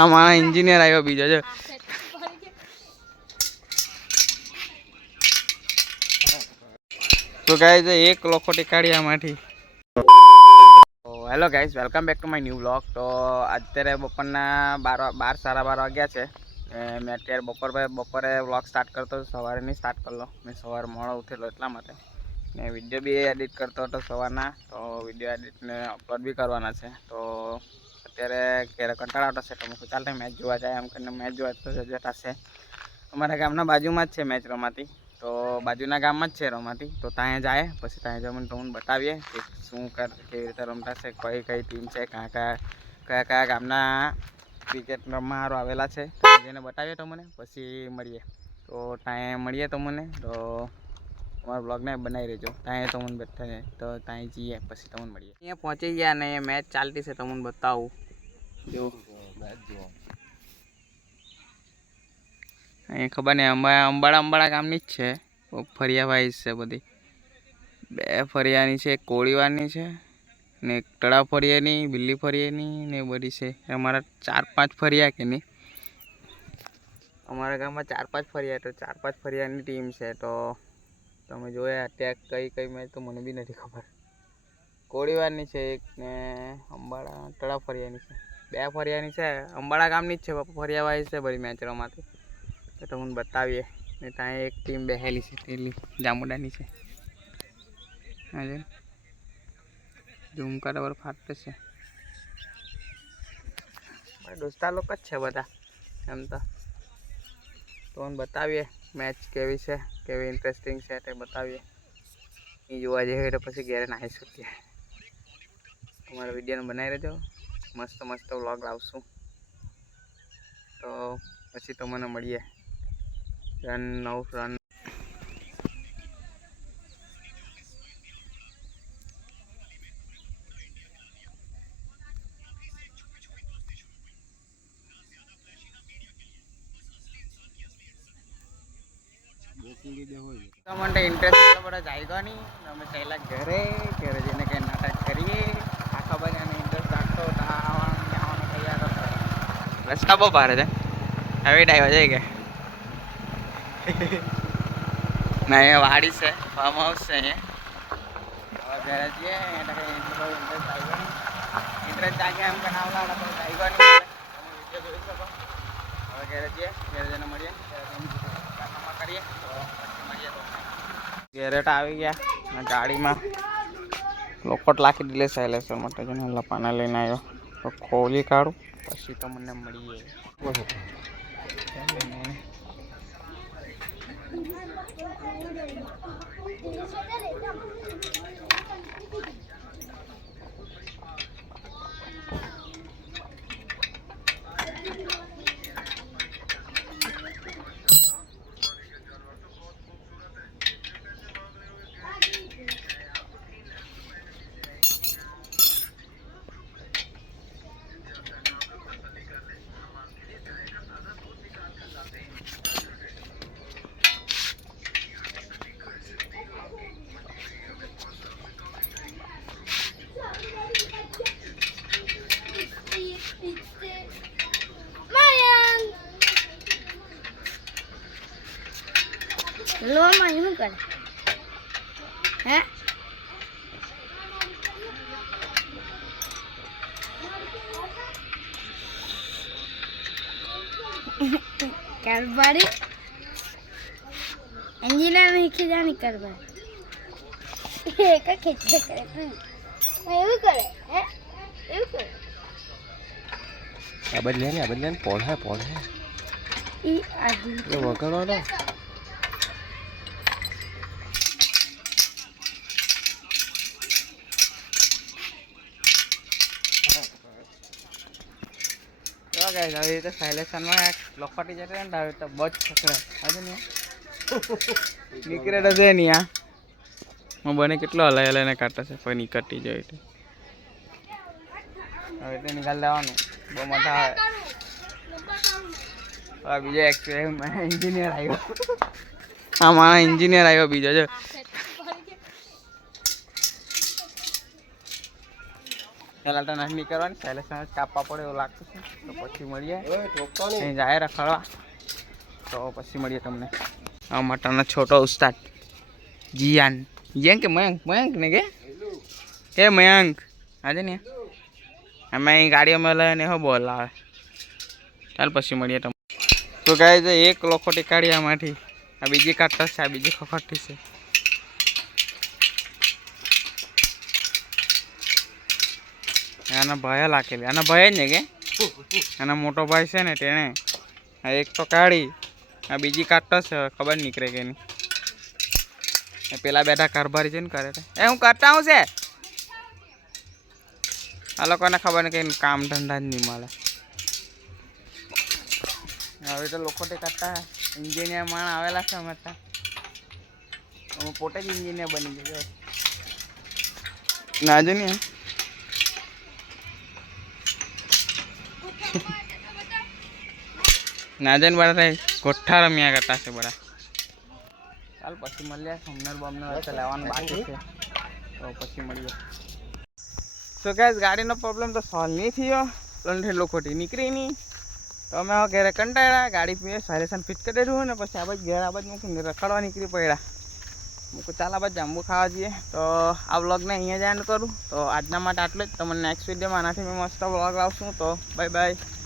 આ મારા એન્જિનિયર આવ્યો બીજો જો. તો ગાઈસ એક લોખોટી કાઢી આમાંથી. Hello guys, welcome back to my new vlog. તો અત્યારે બપોરના 12 સાડા 12 વાગ્યા છે. મેં અત્યારે બપોરે વ્લોગ સ્ટાર્ટ કરતો હતો. સવારે નહીં સ્ટાર્ટ કરલો, મેં સવારે મોડો ઉઠેલો એટલા માટે. ને વિડીયો બી એડિટ કરતો હતો સવારના. તો વિડીયો એડિટને અપલોડ બી કરવાના છે. તો અત્યારે ક્યારે કંટાળો આવતો છે તો હું ચાલતા મેચ જોવા જાય એમ કરીને મેચ જોવા જતા છે. અમારા ગામના બાજુમાં જ છે મેચ રમાતી. તો બાજુના ગામમાં જ છે રમાતી. તો ત્યાં જાય પછી ત્યાં જઈને તમને બતાવીએ કે શું કેવી રીતે રમતા છે, કઈ કઈ ટીમ છે, કયા ગામના ક્રિકેટ રમવા સારું આવેલા છે જેને બતાવીએ તમને પછી મળીએ. તો ત્યાં મળીએ તમને તો તમારા બ્લોગને બનાવી રહેજો. ત્યાં તમને બતાવીએ તો ત્યાં જઈએ પછી તમને મળીએ. અહીંયા પહોંચી ગયા ને મેચ ચાલતી છે તમને બતાવું. જો મેચ જુઓ અહીંયા ખબર નહીં અંબાળા ગામની જ છે. ફરિયા વાઇઝ છે બધી. 2 ફરિયાની છે, એક કોળીવારની છે ને એક તળાવ ફરિયાની, બિલ્લી ફરિયાની ને બધી છે. અમારા 4-5 ફરિયા કે નહીં, અમારા ગામમાં 4-5 ફરિયા. તો 4-5 ફરિયાની ટીમ છે. તો તમે જોયા અત્યારે કઈ મેચ તો મને બી નથી ખબર. કોળીવારની છે એક ને અંબાળા તળાવ ફરિયાની છે. 2 ફરિયાની છે. અંબાળા ગામની જ છે, ફરિયા વાઇઝ છે બધી મેચ રમાતી. તો તમને બતાવીએ. ને ત્યાં એક ટીમ બેહેલી છે પેલી જામુડાની છે. હા ઝુમકા પર ફાટે છે. દોસ્તા લોકો જ છે બધા એમ તો. તમને બતાવીએ મેચ કેવી છે, કેવી ઇન્ટરેસ્ટિંગ છે તે બતાવીએ. એ જોવા જઈએ તો પછી ઘેરે નાહી શકીએ. તમારા વિડીયોને બનાવી રહેજો. મસ્ત વ્લોગ લાવશું. તો પછી તમને મળીએ. રન તમને ઇન્ટરેસ્ટ બધા જાગ્યો નહીં. અમે પહેલા ઘરે જઈને કંઈ નાટક કરીએ. આખા બધાને ઇન્ટરેસ્ટ રાખતો આવવાનું તૈયાર હતો. રસ્તા બહુ ભારે છે. હવે ડાઈવા જાય કે ના અહીંયા વાડી છે, ફાર્મ હાઉસ છે અહીંયા. હવે ઘરે જઈએ એટલે કંઈ ઇન્ટરેસ્ટ આવ્યો નહીં. ઇન્ટરેસ્ટ જાગે એમ કે આવલા જાગ્યો નહીં. તમે વિડીયો જોઈ શકો. હવે ઘરે જઈએ, ઘરે જઈને મળીએ, કરીએ તો પછી મળીએ. ઘેરેટ આવી ગયા ગાડીમાં લોકોટ લાખી દીધે સાયલેન્સર માટે. જેને લપાના લઈને આવ્યો તો ખોલી કાઢું પછી તમને મળીએ. લો માં શું કરે હે? करबारी इंजीनियर नहीं खिजानी करबारी का खिचड़े करे એવું કરે હે એવું કરે આ બદલે પોળા ઈ આજી એ વગરવાનો ગાઈસ હવે તો સાયલેન્સરમાં લોખોટી જતો ને હવે તો બચ પકડે આજે ને નીકળે તો છે નહીં. આ હું બને કેટલો હલાઈને કાઢતા છે પણ નીકળતી જાય તો હવે તો નિકાલ દેવાનું. બહુ મોટા આવે. હવે બીજો એન્જિનિયર આવ્યો. હા મારા એન્જિનિયર આવ્યો બીજો જો. પહેલાં તો નથી કરવાની પહેલે કાપવા પડે એવું લાગતું છે તો પછી મળીએ અહીં જાય રખડવા તો પછી મળીએ તમને આ મટરનો છોટો ઉસ્તાદ જીયાન જીયાન કે મયંક ને કે મયંક આજે ને અમે અહીં ગાડીઓમાં લઈને હો બોલ આવે ચાલ પછી મળીએ તમને તો ગાય છે એક લોખોટી કાઢી આમાંથી આ બીજી કાઢતા છે આ બીજી ખખડતી છે આના ભાઈ લાગેલી આના ભાઈ જ ને કે આના મોટો ભાઈ છે ને તેણે આ એક તો કાઢી આ બીજી કાઢતો છે ખબર નીકળે કે નહીં પેલા બેઠા કારભારી છે ને કરે એ હું કરતા હું છે આ લોકોને ખબર ને કંઈ કામ ધંધા જ નહીં મળે હવે તો લોકો તે કરતા એન્જિનિયર માણ આવેલા છે અમે હું પોતે જ એન્જિનિયર બની ગયો નાજો ને નાજન બડા ગોઠ્ઠા રમ્યા કરતા છે બડા ચાલ પછી મળીએ સમનર બમનર લેવાનું બાકી છે તો પછી મળીએ તો ગેસ ગાડીનો પ્રોબ્લેમ તો સોલ્વ નહીં થયો લંઠે લોકોથી નીકળી નહીં તો અમે હવે ઘરે કંટાળ્યા ગાડી પીએ સાયલેશન ફિટ કરી દીધું ને પછી આ બાજુ ઘેર આ બાજુ મૂકીને રખડવા નીકળી પડ્યા મૂકું ચાલ આ બાજુ જાંબુ ખાવા જઈએ તો આ વ્લોગને અહીંયા જ એન્ડ કરું તો આજના માટે આટલું જ તમને નેક્સ્ટ વિડીયોમાં આનાથી મેં મસ્ત વ્લોગ લાવશું તો બાય બાય